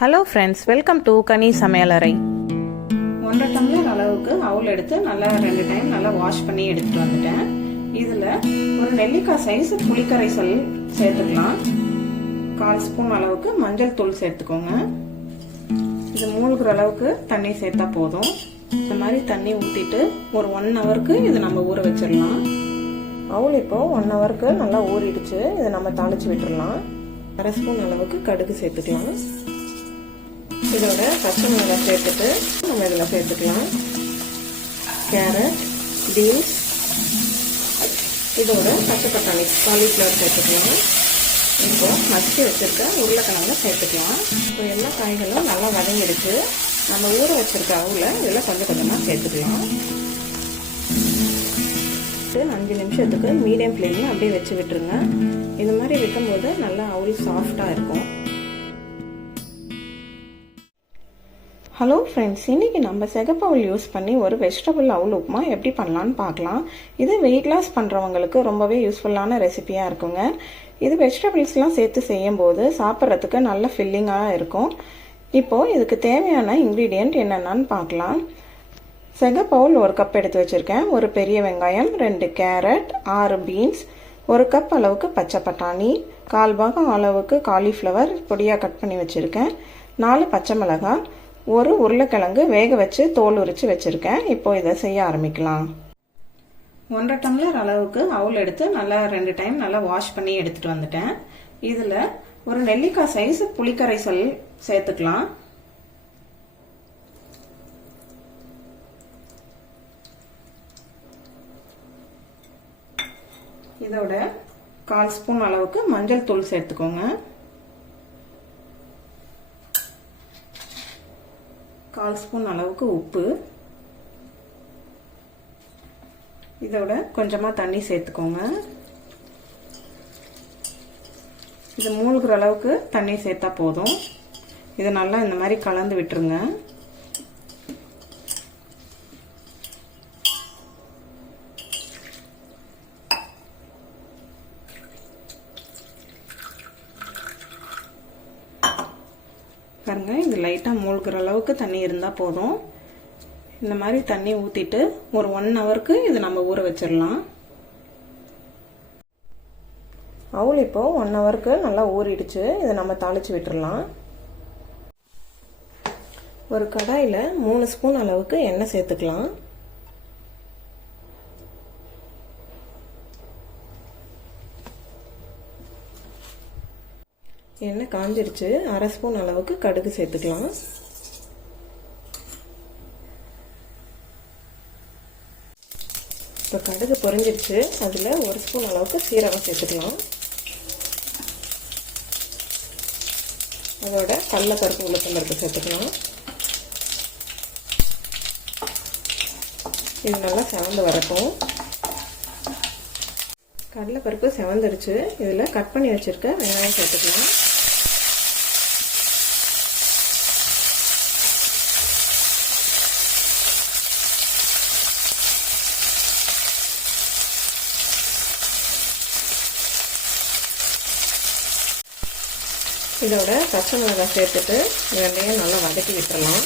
Hello friends, welcome to கனி சமையலறை. 1.5 tumbler அளவுக்கு அவுல் எடுத்து நல்லா 2 டைம் நல்லா வாஷ் பண்ணி எடுத்துட்டு வந்துட்டேன். இதில் ஒரு நெல்லிக்காய் சைஸ் புளிக்கரைசல் சேர்த்துக்கலாம். 1/4 ஸ்பூன் அளவுக்கு மஞ்சள் தூள் சேர்த்துக்கோங்க. இது மூழ்கிற அளவுக்கு தண்ணி சேர்த்தா போதும். இந்த மாதிரி தண்ணி ஊற்றிட்டு ஒரு 1 ஹவருக்கு இது நம்ம ஊற வச்சிடலாம். அவுல் இப்போ 1 ஹவருக்கு நல்லா ஊறிடுச்சு. இதை நம்ம தாளித்து விட்டுடலாம். 1/2 ஸ்பூன் அளவுக்கு கடுகு சேர்த்துக்கலாம். இதோட பச்சை மிளகாய் சேர்த்துட்டு நம்ம இதில் சேர்த்துக்கலாம். கேரட், பீன்ஸ், இதோட பச்சை பட்டாணி, காலிஃப்ளவர் சேர்த்துக்கலாம். இப்போ மசிச்சு வச்சுருக்க உருளைக்கிழங்கு சேர்த்துக்கலாம். இப்போ எல்லா காய்களும் நல்லா வதங்கிடுச்சு. நம்ம ஊற வச்சுருக்க அவுல இதில் கொஞ்சம் கொஞ்சமாக சேர்த்துக்கலாம். 5 நிமிஷத்துக்கு மீடியம் ஃப்ளேமில் அப்படியே வச்சு விட்டுருங்க. இது மாதிரி வைக்கும்போது நல்லா அவுல் சாஃப்டாக இருக்கும். ஹலோ ஃப்ரெண்ட்ஸ், இன்றைக்கி நம்ம சிகப்பு அவுல் யூஸ் பண்ணி ஒரு வெஜிடபிள் அவுல் உப்புமா எப்படி பண்ணலான்னு பார்க்கலாம். இது வெயிட் லாஸ் பண்ணுறவங்களுக்கு ரொம்பவே யூஸ்ஃபுல்லான ரெசிபியாக இருக்குங்க. இது வெஜிடபிள்ஸ்லாம் சேர்த்து செய்யும்போது சாப்பிட்றதுக்கு நல்ல ஃபில்லிங்காக இருக்கும். இப்போது இதுக்கு தேவையான இன்க்ரீடியண்ட் என்னென்னு பார்க்கலாம். சிகப்பு அவுல் 1 கப் எடுத்து வச்சுருக்கேன். ஒரு பெரிய வெங்காயம், 2 கேரட், 6 பீன்ஸ், 1 கப் அளவுக்கு பச்சை பட்டாணி, 1/4 பாகம் அளவுக்கு காலிஃப்ளவர் பொடியாக கட் பண்ணி வச்சுருக்கேன், 4 பச்சை மிளகாய், 1 உருளைக்கிழங்கு வேக வச்சு தோல் உரித்து வச்சுருக்கேன். இப்போ இதை செய்ய ஆரம்பிக்கலாம். 1.5 டம்ளர் அளவுக்கு அவுல் எடுத்து நல்லா 2 டைம் நல்லா வாஷ் பண்ணி எடுத்துட்டு வந்துட்டேன். இதில் ஒரு நெல்லிக்காய் சைஸ் புளிக்கரைசல் சேர்த்துக்கலாம். இதோட 1/4 ஸ்பூன் அளவுக்கு மஞ்சள் தூள் சேர்த்துக்கோங்க. 1/4 ஸ்பூன் அளவுக்கு உப்பு, இதோட கொஞ்சமாக தண்ணி சேர்த்துக்கோங்க. இது மூழ்கிற அளவுக்கு தண்ணி சேர்த்தா போதும். இது நல்லா இந்த மாதிரி கலந்து விட்டுருங்க. பாருங்க, இது லைட்டாக மூழ்கிற அளவுக்கு தண்ணி இருந்தால் போதும். இந்த மாதிரி தண்ணி ஊற்றிட்டு ஒரு 1 ஹவருக்கு இது நம்ம ஊற வச்சிடலாம். அவுல் இப்போ 1 ஹவருக்கு நல்லா ஊறிடுச்சு. இதை நம்ம தாளித்து விட்டுடலாம். ஒரு கடாயில் 3 ஸ்பூன் அளவுக்கு எண்ணெய் சேர்த்துக்கலாம். எண்ணெய் காஞ்சிருச்சு. 1/2 ஸ்பூன் அளவுக்கு கடுகு சேர்த்துக்கலாம். இப்போ கடுகு பொரிஞ்சிருச்சு. அதில் 1 ஸ்பூன் அளவுக்கு சீரகம் சேர்த்துக்கலாம். அதோட கடலைப்பருப்பு, உளுத்தம்பருப்பு சேர்த்துக்கலாம். இது நல்லா செவந்து வரட்டும். கடலைப்பருப்பு செவந்துருச்சு. இதில் கட் பண்ணி வச்சுருக்க வெங்காயம் சேர்த்துக்கலாம். இதோட பச்சை மிளகாய் சேர்த்துட்டு ரெண்டையும் நல்லா வதக்கி விட்டுறலாம்.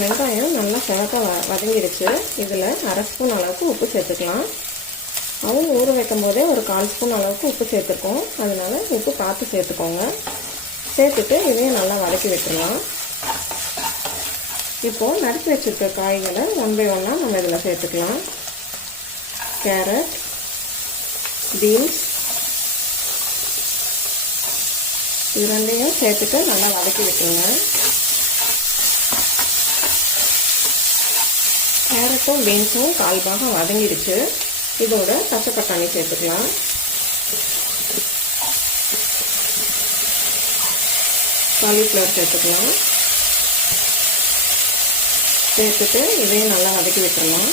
வெங்காயம் நல்லா செவக்க வதங்கிடுச்சு. இதில் 1/2 ஸ்பூன் அளவுக்கு உப்பு சேர்த்துக்கலாம். அவுல் ஊற வைக்கும் போதே ஒரு 1/4 ஸ்பூன் அளவுக்கு உப்பு சேர்த்துருக்கோம். அதனால உப்பு பார்த்து சேர்த்துக்கோங்க. சேர்த்துட்டு இதையும் நல்லா வதக்கி விட்டுடலாம். இப்போது நறுக்கி வச்சுருக்க காய்களை 1 பை 1 நம்ம இதில் சேர்த்துக்கலாம். கேரட், பீன்ஸ், இது ரெண்டையும் சேர்த்துட்டு நல்லா வதக்கி விட்டுருங்க. கேரட்டும் பீன்ஸும் 1/4 பாகம் வதங்கிடுச்சு. இதோட பச்சை பட்டாணி சேர்த்துக்கலாம். காலிஃப்ளவர் சேர்த்துக்கலாம். சேர்த்துட்டு இதையும் நல்லா வதக்கி விட்டுறலாம்.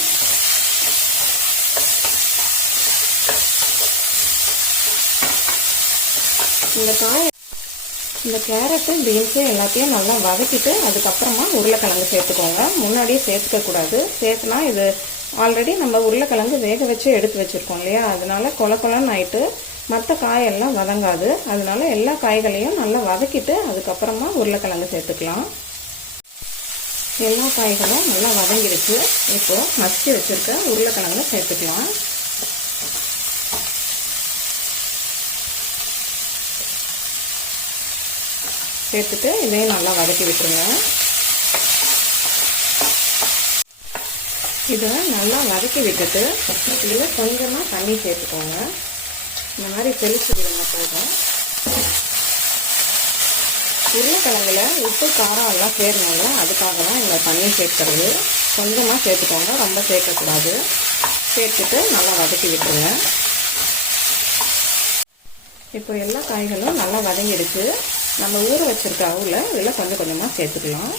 இந்த கேரட்டு, பீன்ஸு எல்லாத்தையும் நல்லா வதக்கிட்டு அதுக்கப்புறமா உருளைக்கிழங்கு சேர்த்துக்கோங்க. முன்னாடியே சேர்த்துக்கக்கூடாது. சேர்த்துனா இது ஆல்ரெடி நம்ம உருளைக்கிழங்கு வேக வச்சு எடுத்து வச்சுருக்கோம் இல்லையா, அதனால கொல கொலன்னு ஆகிட்டு மற்ற காயெல்லாம் வதங்காது. அதனால எல்லா காய்களையும் நல்லா வதக்கிட்டு அதுக்கப்புறமா உருளைக்கிழங்கு சேர்த்துக்கலாம். எல்லா காய்களும் நல்லா வதங்கிடுச்சு. இப்போ மசிச்சு வச்சுருக்க உருளைக்கிழங்கு சேர்த்துக்கலாம். சேர்த்துட்டு இதையும் நல்லா வதக்கி விட்டுருங்க. இதை நல்லா வதக்கி விட்டுட்டு இதில் கொஞ்சமாக தண்ணி சேர்த்துக்கோங்க. இந்த மாதிரி தெளிச்சு விடுங்க போதும். உருளைக்கிழங்குல உப்பு காரம் எல்லாம் சேரணும்ல, அதுக்காக தான் இந்த தண்ணி சேர்க்கறது. கொஞ்சமாக சேர்த்துக்கோங்க, ரொம்ப சேர்க்கக்கூடாது. சேர்த்துட்டு நல்லா வதக்கி விட்டுருங்க. இப்போ எல்லா காய்களும் நல்லா வதங்கிடுச்சு. நம்ம ஊற வச்சிருக்க அவுல இதில் கொஞ்சம் கொஞ்சமாக சேர்த்துக்கலாம்.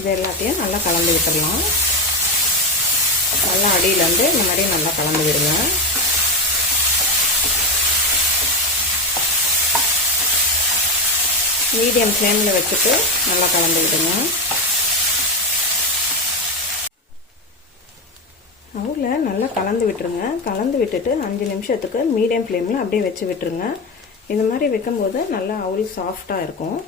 இது எல்லாத்தையும் நல்லா கலந்து விட்டுடலாம். நல்லா அடியிலேருந்து இந்த மாதிரி நல்லா கலந்து விடுங்க. மீடியம் ஃப்ளேமில் வச்சுட்டு நல்லா கலந்து விடுங்க. அவுல நல்லா கலந்து விட்டுருங்க. கலந்து விட்டுட்டு 5 நிமிஷத்துக்கு மீடியம் ஃப்ளேமில் அப்படியே வச்சு விட்டுருங்க. இந்த மாதிரி வைக்கும்போது நல்லா அவுல் சாஃப்டாக இருக்கும்.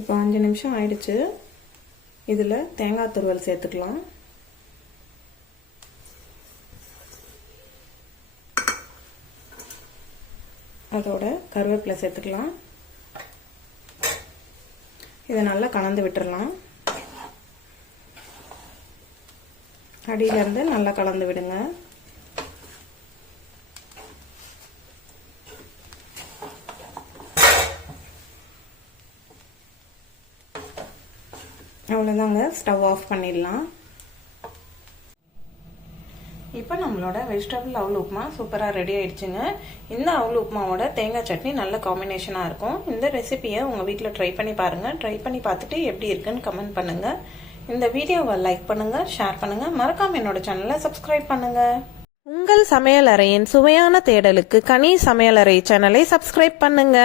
இப்போ 5 நிமிஷம் ஆயிடுச்சு. இதில் தேங்காய் துருவல் சேர்த்துக்கலாம். அதோட கருவேப்பிலை சேர்த்துக்கலாம். இதை நல்லா கலந்து விட்டுறலாம். அடியிலேருந்து நல்லா கலந்து விடுங்க. அவ்வளோதாங்க, ஸ்டவ் ஆஃப் பண்ணிடலாம். இப்போ நம்மளோட வெஜிடபிள் அவுல் உப்புமா சூப்பராக ரெடி ஆயிடுச்சுங்க. இந்த அவுல் உப்புமாவோட தேங்காய் சட்னி நல்ல காம்பினேஷனாக இருக்கும். இந்த ரெசிபியை உங்கள் வீட்டில் ட்ரை பண்ணி பாருங்கள். ட்ரை பண்ணி பார்த்துட்டு எப்படி இருக்குன்னு கமெண்ட் பண்ணுங்கள். இந்த வீடியோவை லைக் பண்ணுங்கள், ஷேர் பண்ணுங்கள். மறக்காமல் என்னோட சேனலை சப்ஸ்கிரைப் பண்ணுங்கள். உங்கள் சமையலறையின் சுவையான தேடலுக்கு கனி சமையலறை சேனலை சப்ஸ்கிரைப் பண்ணுங்க.